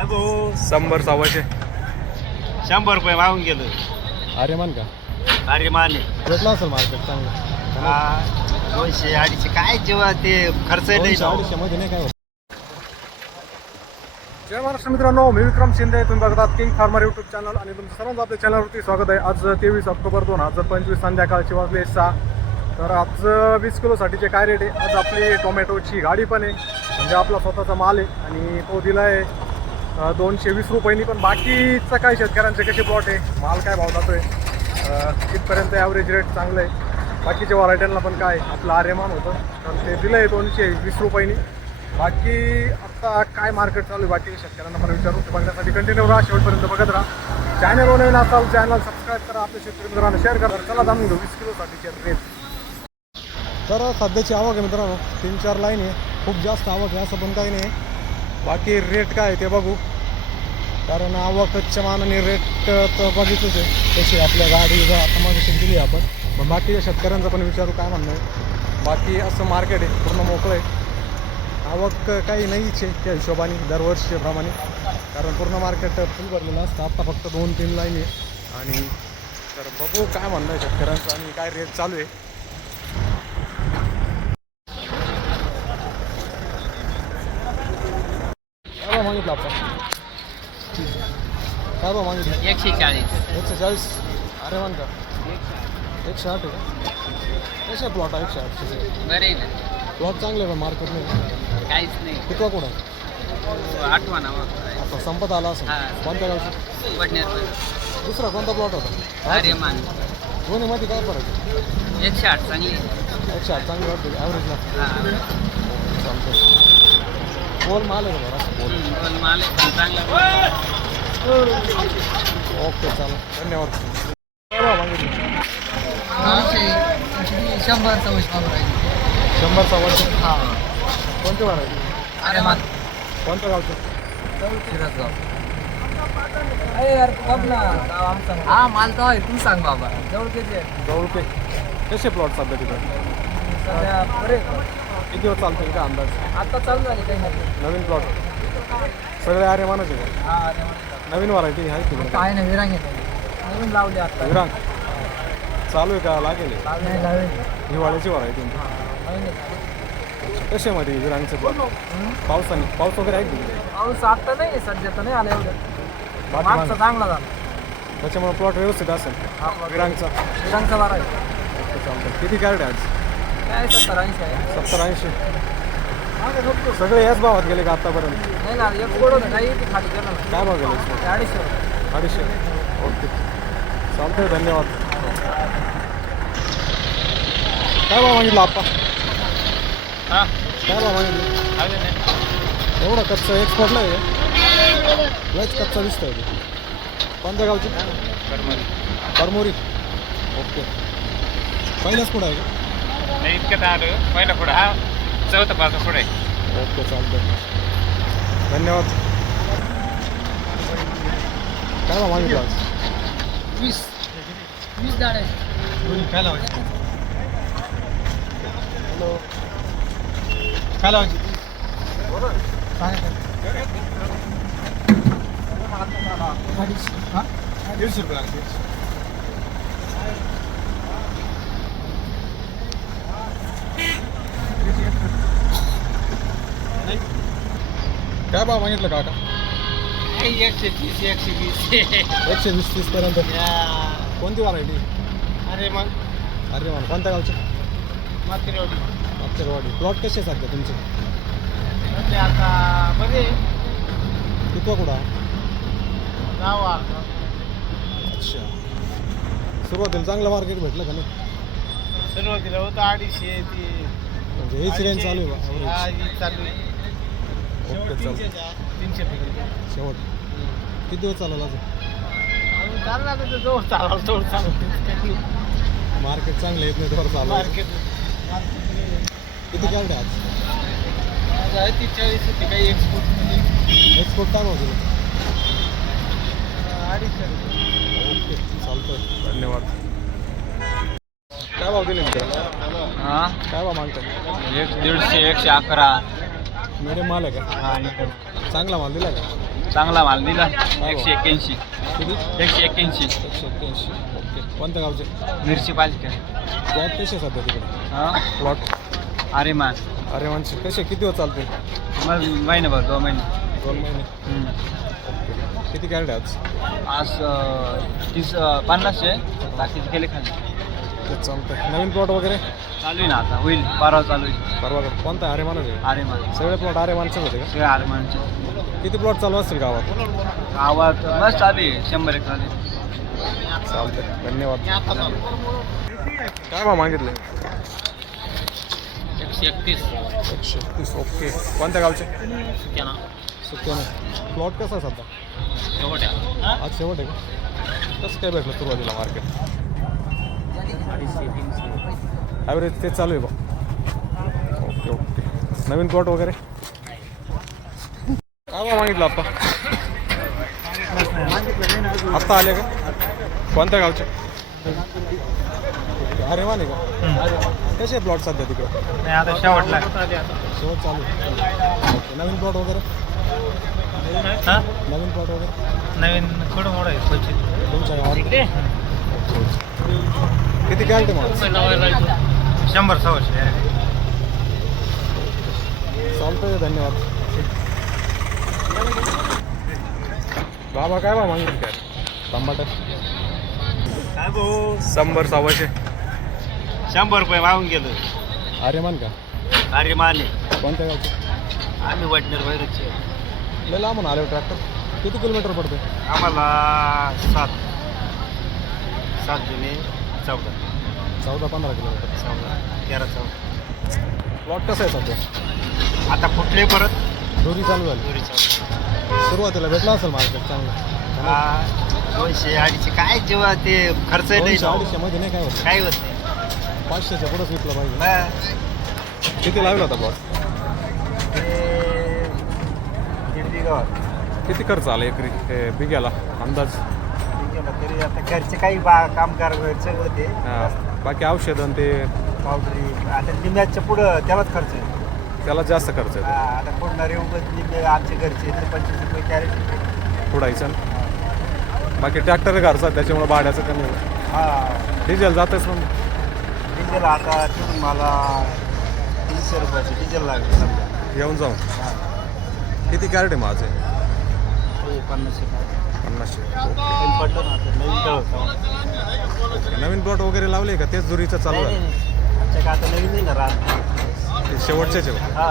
शंभर सव्वाशे. शंभर रुपये मागून गेलो. अरे मान का? अरे माने भेटला असेल मार्केट चांगलं. हा, दोनशे अडीचशे. काय जेव्हा ते खर्च नाही दोनशे. अडीचशे मध्ये नाही काय होत. जय महाराष्ट्र मित्रांनो मी विक्रम शिंदे तुम्ही बघतात किंग फार्मर युट्यूब चॅनल आणि तुमचं सर्वांचं आपल्या चॅनलवरती स्वागत आहे. आज तेवीस ऑक्टोबर दोन हजार पंचवीस संध्याकाळची वाजले सहा. तर आज वीस किलोसाठीचे काय रेट आहे? आज आपली टोमॅटोची गाडी पण आहे. म्हणजे आपला स्वतःचा माल आहे आणि तो दिला आहे दोनशे वीस रुपयांनी पण बाकीचं काय शेतकऱ्यांचे कसे प्लॉट आहे? माल काय भाव जातो आहे कितपर्यंत ॲव्हरेज रेट चांगलं आहे बाकीच्या व्हरायट्यांना पण काय? आपलं आर्यमान होतं. तर ते दिलं आहे दोनशे वीस रुपयांनी. बाकी आत्ता काय मार्केट चालू आहे बाकी शेतकऱ्यांना पण विचारून ते बघण्यासाठी कंटिन्यू राहा. शेवटपर्यंत बघत राहा. चॅनल नवीन असाल चॅनल सबस्क्राईब करा. आपल्या शेतकरी मित्रांना शेअर करा. चला जाणून घेऊ. वीस किलोसाठीचे रेट तर सध्याची आवक आहे मित्रांनो. तीन चार लाईन आहे. खूप जास्त आवक आहे. असं पण काही नाही. बाकी रेट काय आहे ते बघू. कारण आवकच्या मानाने रेट तर बघितच आहे. तशी आपल्या गाडी जर दिली आहे आपण मग बाकीच्या शेतकऱ्यांचं पण विचारू काय म्हणणं आहे. बाकी असं मार्केट आहे पूर्ण मोकळं आहे. आवक काही नाहीच आहे त्या हिशोबाने दरवर्षीप्रमाणे. कारण पूर्ण मार्केट फुल भरलेलं असतं. आत्ता फक्त दोन तीन लाईन आहे. आणि तर बघू काय म्हणणं आहे शेतकऱ्यांचं आणि काय रेट चालू आहे काय भाव मागितलं आपण? काय भाव मागितलं? एकशे चाळीस एकशे चाळीस अरे मान का? एकशे आठ आहे का? कसे प्लॉट आहे एकशे आठशे बरे ना. प्लॉट चांगले पण मार्केटमध्ये काहीच नाही. कितवा कुठं? आठवा ना मग आता संपत आला असं हा. कोणत्या गावचं? पडण्यात दुसरा कोणता प्लॉट होता? आर्यमान. दोन्हीमध्ये काय फरक आहे? एकशे आठ चांगली एकशे आठ चांगली वाटते ॲव्हरेजला हा. चालतं बोल माल आहे बरं असं बोल माल आहे, चांगला ओके चालेल. धन्यवाद. शंभर चौश शंभर सव्वाशे हा. कोणते वाढायचे आर्यमान कोणत्या गावचं? हा माल तर आहे. तू सांग बाबा. जवळ किती जवळके कसे प्लॉट सध्या तिथं? सध्या बरे किती दिवस चालतील का अंदाज? आता चालू झाले काही नाही. नवीन प्लॉट सगळे आर्यमानच आहे का? हा नवीन व्हरायटी आहे तिकडे. काय नाही विरांग नवीन लावले आता. विरांग. चालू आहे का? लागेल आहे? लावले लावले हिवाळ्याची व्हरायटी नवीन कशामध्ये विरांगचं प्लॉट पावसाने पाऊस वगैरे आहे का तिकडे? पाऊस आता नाही सध्या तर नाही आलं एवढं. बाकी मागचा मागं. चांगला झाला. त्याच्यामुळे प्लॉट व्यवस्थित असेल. विरांगचा. विरांगचा बारा आहे. ओके, किती कॅरेट आहे आज? काय सत्तर ऐंशी आहे सत्तर ऐंशी सगळे याच भावात गेले का आतापर्यंत? नाही ना एक गोड होतं काही ते खाली गेलं ना. काय भाव गेले? ते अडीचशे रुपये. अडीचशे. ओके. चालतंय धन्यवाद. काय भाव मागितला आप्पा? हा? काय भाव मागितलं? एवढं कच्चं एक्सपोर्टला आहे. लयच कच्चा दिसतोय ते. कोणत्या गावची? करमोरी. ओके. पहिल्याच कुठं आहे का नाही इतकं आलं पहिला पुढं. हा चौथा पाच पुढे. ओके चालतंय. धन्यवाद. काय भाव मागितलं आज? वीस. वीस झाड आहे काय लावायची? हॅलो. काय लावायची? दीडशे रुपये लागते काय भाव मागितलं काका? एकशे तीस एकशे वीस एकशे वीस तीस पर्यंत. कोणती व्हरायटी अरे मग. अरे मान कोणत्या गावची? मात्र मागचरवाडी प्लॉट कसे सध्या तुमचे? म्हणजे आता बरे कितवा कुठं? नाव अच्छा. सुरुवातीला चांगलं मार्केट भेटलं का नाही? सुरुवातीला होतं अडीचशे ती म्हणजे हीच रेंज चालू आहे average. चालू आहे. ओके चालतं तीनशे पर्यंत शेवट. किती दिवस तर जवळ जवळ चालू मार्केट चांगलं येत नाही तर चालू आहे. मार्केट किती आहे आज? आहे ती चाळीस होती काही एक्सपोर्ट एक्सपोर्ट काय अडीचशे ओके चालतं धन्यवाद. काय भाव दिले मित्र हा? काय भाव मागतात एक दीडशे एकशे अकरा. मीडियम माल आहे का हा चांगला माल दिला का? चांगला माल दिला। एकशे एक्क्याऐंशी। किती? एकशे एक्क्याऐंशी। एकशे एक्क्याऐंशी. ओके. कोणत्या गावचे? मिरची पाहिजे प्लॉट कसे सध्या तिकडे? हां? प्लॉट अरे मान अरे माणसे कसे किती दिवस चालतील? मग महिनाभर दोन महिने. दोन महिने. हम्म. किती कॅरेट आहे आज? आज अं, तीस अं, पन्नासशे. बाकीचे गेले खाली. ते चालतंय. नवीन प्लॉट वगैरे? चालू आहे ना आता. होईल. परवा चालू होईल. परवा कोणता? आहे? अरे मानच आहे अरे मान सगळे प्लॉट अरे माणसं होते सगळे अरे मानचे का किती प्लॉट चालू असतील गावात? गावात मस्त चालू आहे. शंभर एक चालू आहे. चालतंय. धन्यवाद. काय भाव मागितले? एकशे एकतीस. एकशे तीस ओके. कोणत्या गावचे? सुक्याना. सुट्ट्याने प्लॉट कसा आहे सध्या? शेवट आहे. आज शेवट आहे का? कसं काय भेटलं सुरुवातीला मार्केट अडीचशे तीनशे ॲव्हरेज तेच चालू आहे बा ओके ओके. नवीन प्लॉट वगैरे? काय मागितलं आत्ता आत्ता आले का? कोणत्या गावचे. अरे वा नाही का? कसे प्लॉट सध्या तिकडे? आता शेवटला शेवट चालू. ओके नवीन प्लॉट वगैरे? नवीन प्लॉट वगैरे? नवीन थोडं मोठं आहे क्वचित तुमच्या गावात? किती आहे मग? शंभर सव्वाशे चालतंय धन्यवाद. बाबा काय बा मागितलं काय टमाटर काय भाऊ? शंभर सव्वाशे. शंभर रुपये वाहून गेलो. अरे मान का? अरे माने कोणत्या गावचे? आम्ही वडनेर वैरचे लय लांबून आले ट्रॅक्टर. किती किलोमीटर पडते आम्हाला सात सात जुने. चौदा. चौदा पंधरा किलोमीटर चौदा. तेरा चौदा. प्लॉट कसं आहे सध्या? आता कुठले परत. दोरी चालू झाली. दोरी चौदा सुरुवातीला भेटला असेल मार्केट चांगलं. हा, दोनशे अडीचशे. काय जेव्हा ते खर्च. अडीचशे मध्ये नाही काय होतं. काही होत नाही. पाचशेच्या पुढंच विकलं पाहिजे. किती लागला होता प्लॉट किती खर्च आला एकरी हे बिग्याला अंदाज? तरी आता घरचे काही बा कामगार घरचे होते. हा. बाकी औषध आणि ते पावडरी. आता निम्याच्या पुढं त्यालाच खर्च आहे त्याला जास्त खर्च हा, येतो आता फोडणारे उगत निम्मे आमचे घरचे ते पंचवीस रुपये कॅरेट फोडायचं बाकी ट्रॅक्टर घरचा त्याच्यामुळे भाड्याचं कमी होतं हा. डिझेल जातच मग. डिझेल आता तिथून मला तीनशे रुपयाचं डिझेल लागलं समजा. येऊन जाऊन किती कॅरेट आहे माझे? हे पन्नासशे काय पन्नासशे. नवीन प्लॉट वगैरे लावले का? तेच दुरीचं चालू आहे नाही, नाही. आमच्या का आता नवीन नाही ना राहत ते शेवटचेच? हा.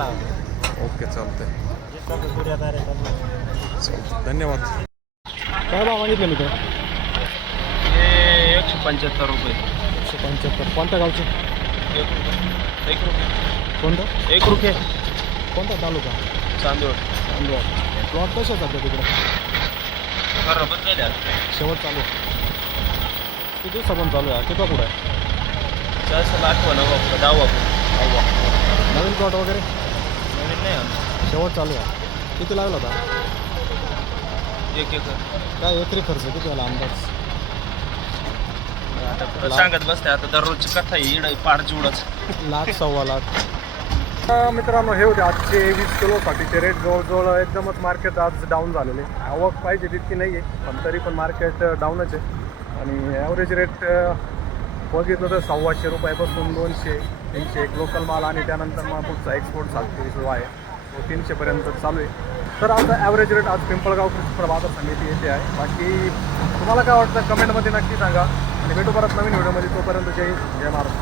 ओके चालतंय. धन्यवाद. काय भाव मागितलं मी तुला हे एकशे पंच्याहत्तर रुपये. एकशे पंच्याहत्तर. कोणत्या गावचे? एक रुपये. एक रुपये. कोणतं? एक रुपये. कोणता तालुका? चांदूर चांदवड. प्लॉट कसे सध्या तिकडे? शेवट चालू. आहे. किती दिवसा पण चालू आहे? किती पुढे आहे? जास्त आठवण वापरा दहा वापरू नवीन प्लॉट वगैरे? नवीन नाही आमचं. शेवट चालू आहे. किती लागला होता? एक एक काय एकरी खर्च किती आला अंदाज? आता सांगत बसते आता दररोजची कथा इड पाड चिवडच लाख सव्वा लाख. मित्रांनो हे होते आजचे वीस किलोसाठीचे रेट जवळजवळ एकदमच मार्केट आज डाऊन झालेले. आवक पाहिजे तितकी नाही आहे पण तरी पण मार्केट डाऊनच आहे. आणि ॲव्हरेज रेट बघितलं तर सव्वाशे रुपयापासून दोनशे तीनशे एक लोकल माल आणि त्यानंतर मग पुढचा एक्सपोर्ट सातशे जो आहे तो तीनशेपर्यंत चालू आहे. तर आता ॲव्हरेज रेट आज पिंपळगाव कृषी बाजार समिती येथे आहे. बाकी तुम्हाला काय वाटतं? कमेंटमध्ये नक्की सांगा. आणि भेटू परत नवीन व्हिडिओमध्ये तोपर्यंत जय जय महाराष्ट्र.